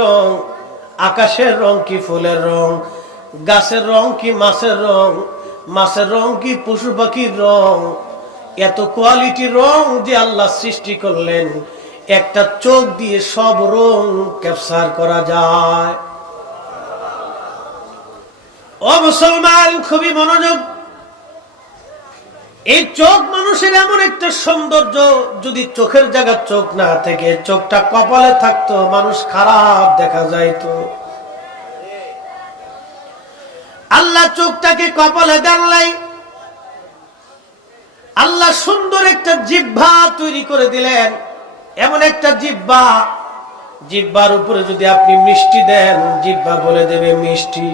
রং, আকাশের রং কি ফুলের রং, গাছের রং কি মাছের রং, মাছের রং কি পশু পাখির রং, এত কোয়ালিটি রং যে আল্লাহ সৃষ্টি করলেন, একটা চোখ দিয়ে সব রং ক্যাপচার করা যায়। ও মুসলমান, খুবই মনোযোগ। এই চোখ মানুষের এমন একটা সৌন্দর্য, যদি চোখের জায়গা চোখ না থেকে চোখটা কপালে থাকতো, মানুষ খারাপ দেখা যাইতো। আল্লাহ চোখটাকে কপালে দেন নাই, আল্লাহ সুন্দর একটা জিহ্বা তৈরি করে দিলেন। এমন একটা জিহ্বা, জিহ্বার উপরে যদি আপনি মিষ্টি দেন, জিহ্বা বলে দেবে মিষ্টি।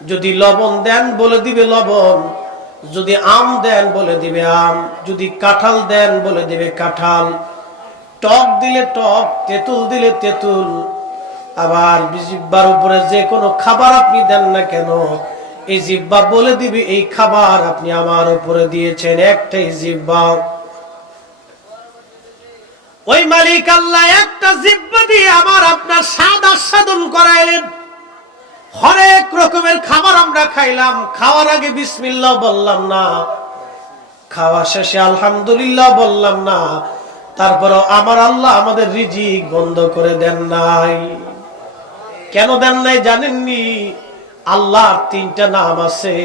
যদি লবণ দেন বলে দিবে লবণ, যদি আম দেন বলে দিবে আম, যদি কাঁঠাল দেন বলে দিবে কাঁঠাল, টক দিলে টক, তেঁতুল দিলে তেঁতুল। আবার জিহ্বার উপরে যে কোনো খাবার আপনি দেন না কেন, এই জিহ্বা বলে দিবে এই খাবার আপনি আমার উপরে দিয়েছেন। একটাই জিহ্বা, ওই মালিক আল্লাহ একটা জিহ্বা দিয়ে আমার আপনার স্বাদ আস্বাদন করাইলেন। হরেক রকমের খাবার আমরা খাইলাম, খাওয়ার আগে বিসমিল্লাহ বললাম না, খাওয়া শেষে আলহামদুলিল্লাহ বললাম না, তারপরেও আমার আল্লাহ আমাদের রিজিক বন্ধ করে দেন নাই। কেন দেন নাই জানেননি? আল্লাহর তিনটা নাম আছে,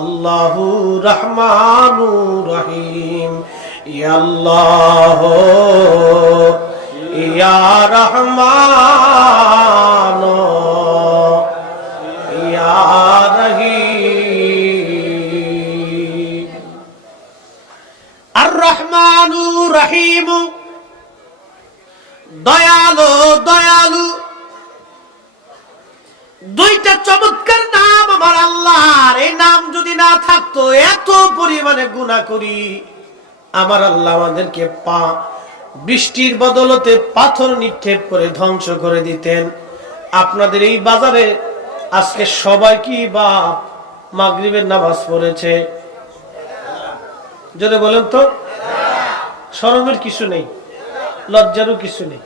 আল্লাহু রহমানু রহিম। ইয়া আল্লাহ, ইয়া রহমান, ইয়া রহিম। আর রহমানু রহিম, দয়ালু দয়ালু, দুইটা চমৎকার নাম আমার আল্লাহর। এই নাম যদি না থাকতো, এত পরিমাণে গুনাহ করি, আমার আল্লাহ আমাদেরকে বৃষ্টির বদলতে পাথর নিক্ষেপ করে ধ্বংস করে দিতেন। আপনাদের এই বাজারে আজকে সবাই কি বা মাগরিবের নামাজ পড়েছে? যদি বলেন তো, শরমের কিছু নেই, লজ্জারও কিছু নেই।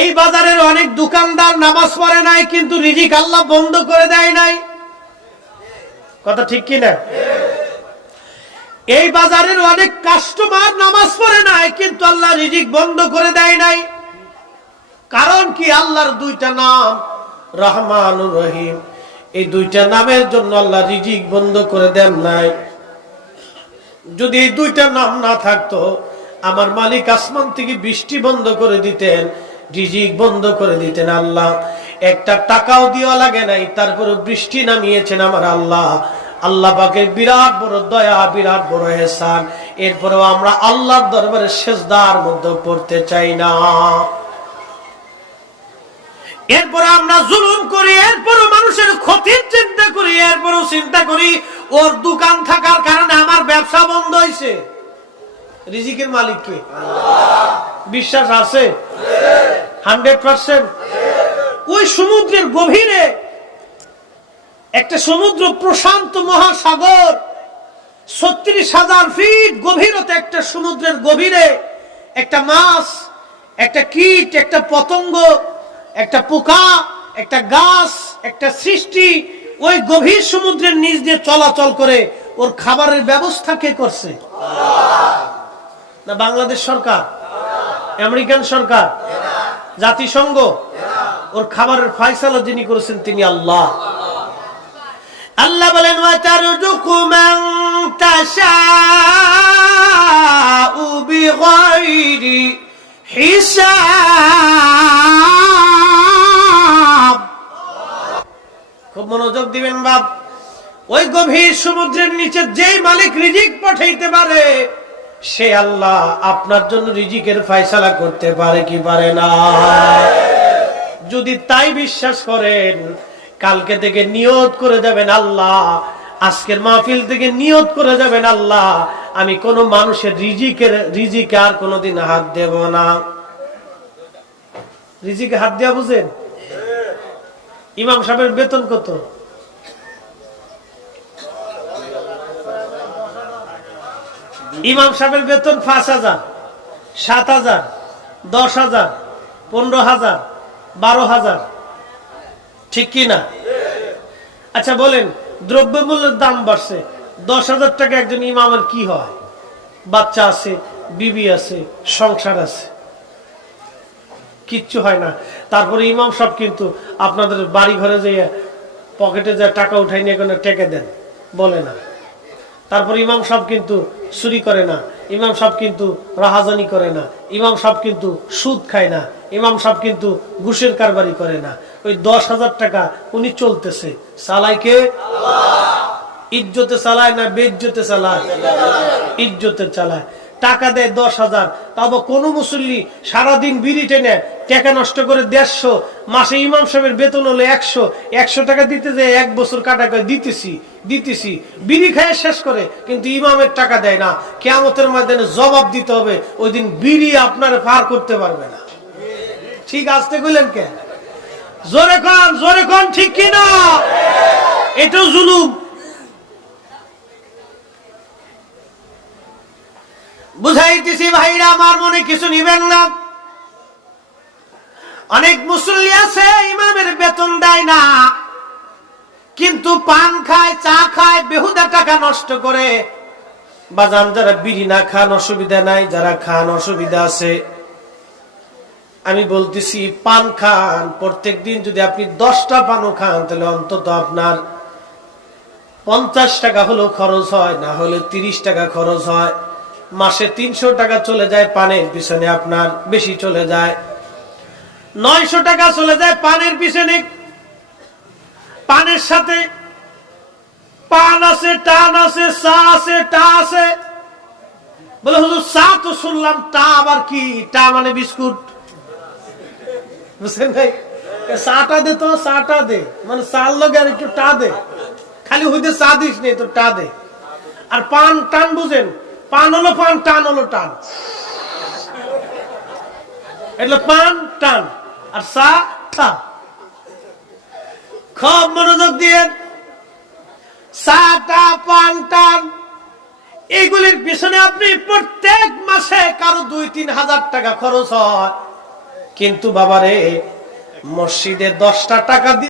এই বাজারের অনেক দোকানদার নামাজ পড়ে নাই, কিন্তু রিজিক আল্লাহ বন্ধ করে দেয় নাই। কথা ঠিক কি না? এই বাজারের অনেক কাস্টমার নামাজ পড়ে নাই, কিন্তু আল্লাহ রিজিক বন্ধ করে দেয় নাই। কারণ কি? আল্লাহর দুইটা নাম, রহমানুর রহিম। এই দুইটা নামের জন্য আল্লাহ রিজিক বন্ধ করে দেন নাই। যদি এই দুইটা নাম না থাকতো, আমার মালিক আসমান থেকে বৃষ্টি বন্ধ করে দিতেন, রিজিক বন্ধ করে দিতেন। আল্লাহ একটা টাকাও দেওয়া লাগে নাই, তারপরে বৃষ্টি নামিয়েছেন আমার আল্লাহ। আল্লাহ পাকের বিরাট বড় দয়া, বিরাট বড় ইহসান। এরপরেও আমরা আল্লাহর দরবারে সিজদার মধ্যে পড়তে চাই না। এরপরে আমরা জুলুম করি, এরপরও মানুষের ক্ষতির চিন্তা করি, এরপরও চিন্তা করি ওর দোকান থাকার কারণে আমার ব্যবসা বন্ধ হয়েছে। রিজিকের মালিক কে? বিশ্বাস আছে 100%? ওই সমুদ্রের গভীরে একটা সমুদ্র, প্রশান্ত মহাসাগর, 36,000 ফিট গভীরতা একটা সমুদ্রের গভীরে একটা মাছ, একটা কীট, একটা পতঙ্গ, একটা পোকা, একটা গাছ, একটা সৃষ্টি ওই গভীর সমুদ্রের নিচ দিয়ে চলাচল করে। ওর খাবারের ব্যবস্থা কে করছে? না বাংলাদেশ সরকার, আমেরিকান সরকার, জাতিসংঘ? ওর খাবারের ফয়সালা যিনি করেছেন তিনি আল্লাহ। আল্লাহ বলেন, ওয়াতারযুকু মান তাশাউ বিগাইরি হিসাব। খুব মনোযোগ দিবেন বাপ। ওই গভীর সমুদ্রের নিচে যেই মালিক রিজিক পাঠাইতে পারে, সে আল্লাহ আপনার জন্য রিজিকের ফয়সালা করতে পারে কি পারে না? যদি তাই বিশ্বাস করেন, কালকে থেকে নিয়ত করে যাবেন, আল্লাহ আজকের মাহফিল থেকে নিয়ত করে যাবেন, আল্লাহ আমি কোন মানুষের রিজিকে আর কোনদিন হাত দেব না। রিজিকে হাত দেওয়া বুঝেন? ইমাম সাহেবের বেতন কত? ইমাম সাহেবের বেতন 5,000, 7,000, 10,000, 15,000, 12,000, ঠিক কি না? আচ্ছা বলেন, দ্রব্যমূল্যের দাম বাড়ছে, 10,000 টাকা একজন ইমামের কি হয়? বাচ্চা আছে, বিবি আছে, সংসার আছে, কিচ্ছু হয় না। তারপরে ইমাম সব কিন্তু আপনাদের বাড়ি ঘরে যেয়ে পকেটে যা টাকা উঠাই নিয়ে কোনো টেকে দেন, বলে না। তারপর ইমাম সব কিন্তু চুরি করে না, ইমাম সব কিন্তু রাহাজানি করে না, ইমাম সব কিন্তু সুদ খায় না, ইমাম সব কিন্তু ঘুষের কারবারি করে না। ওই 10,000 টাকা উনি চলতেছে, চালায় কে? ইজ্জতে চালায় না বেইজ্জতে চালায়? ইজ্জতে চালায়। টাকা দেয় 10,000, তাও কোন মুসল্লি সারাদিন বিড়ি টেনে টাকা নষ্ট করে 150, মাসে ইমাম সাহেবের বেতন হলো 100 টাকা দিতে যায় 1 বছর কাটা করে দিতেছি বিড়ি খায় শেষ করে, কিন্তু ইমামের টাকা দেয় না। কিয়ামতের ময়দানে জবাব দিতে হবে, ওই দিন বিড়ি আপনার পার করতে পারবে না। ঠিক আসতে কইলেন কে? জোরে কোন ঠিক কিনা? এটাও জুলুম। বুঝাইতেছি ভাইরা আমার, মনে কিছু নিবেন না। অনেক মুসল্লি আছে ইমামের বেতন দেয় না, কিন্তু পান খায়, চা খায়, বেহুদা টাকা নষ্ট করে। বাজান, যারা বিড়ি না খান অসুবিধা নাই, যারা খান অসুবিধা আছে। আমি বলতেছি পান খান, প্রত্যেকদিন যদি আপনি 10টা পানও খান, তাহলে অন্তত আপনার 50 টাকা হলো খরচ হয়, না হলে 30 টাকা খরচ হয়। মাসে 300 টাকা চলে যায় পানের পিছনে, আপনার বেশি চলে যায়, 900 টাকা চলে যায় পানের পিছনে। পানের সাথে পান আছে, টান আছে, চা আছে, টা আছে। বলে হুজুর চা তো শুনলাম, টা আবার কি? টা মানে বিস্কুট, বুঝছেন ভাই? চাটা দে তো, চাটা দে মানে চার লগে আর একটু টা দে, খালি হইতে চা দিস নেই তো টা দে। আর পান টান বুঝেন, পান হলো পান, টান হলো টান। এটা পান টান আর চা টা। খুব মনোযোগ দিয়ে, চা টা পান টান এগুলির পিছনে আপনি প্রত্যেক মাসে কারো 2-3 হাজার টাকা খরচ হয়, কিন্তু বাবারে মসজিদে 10টা টাকা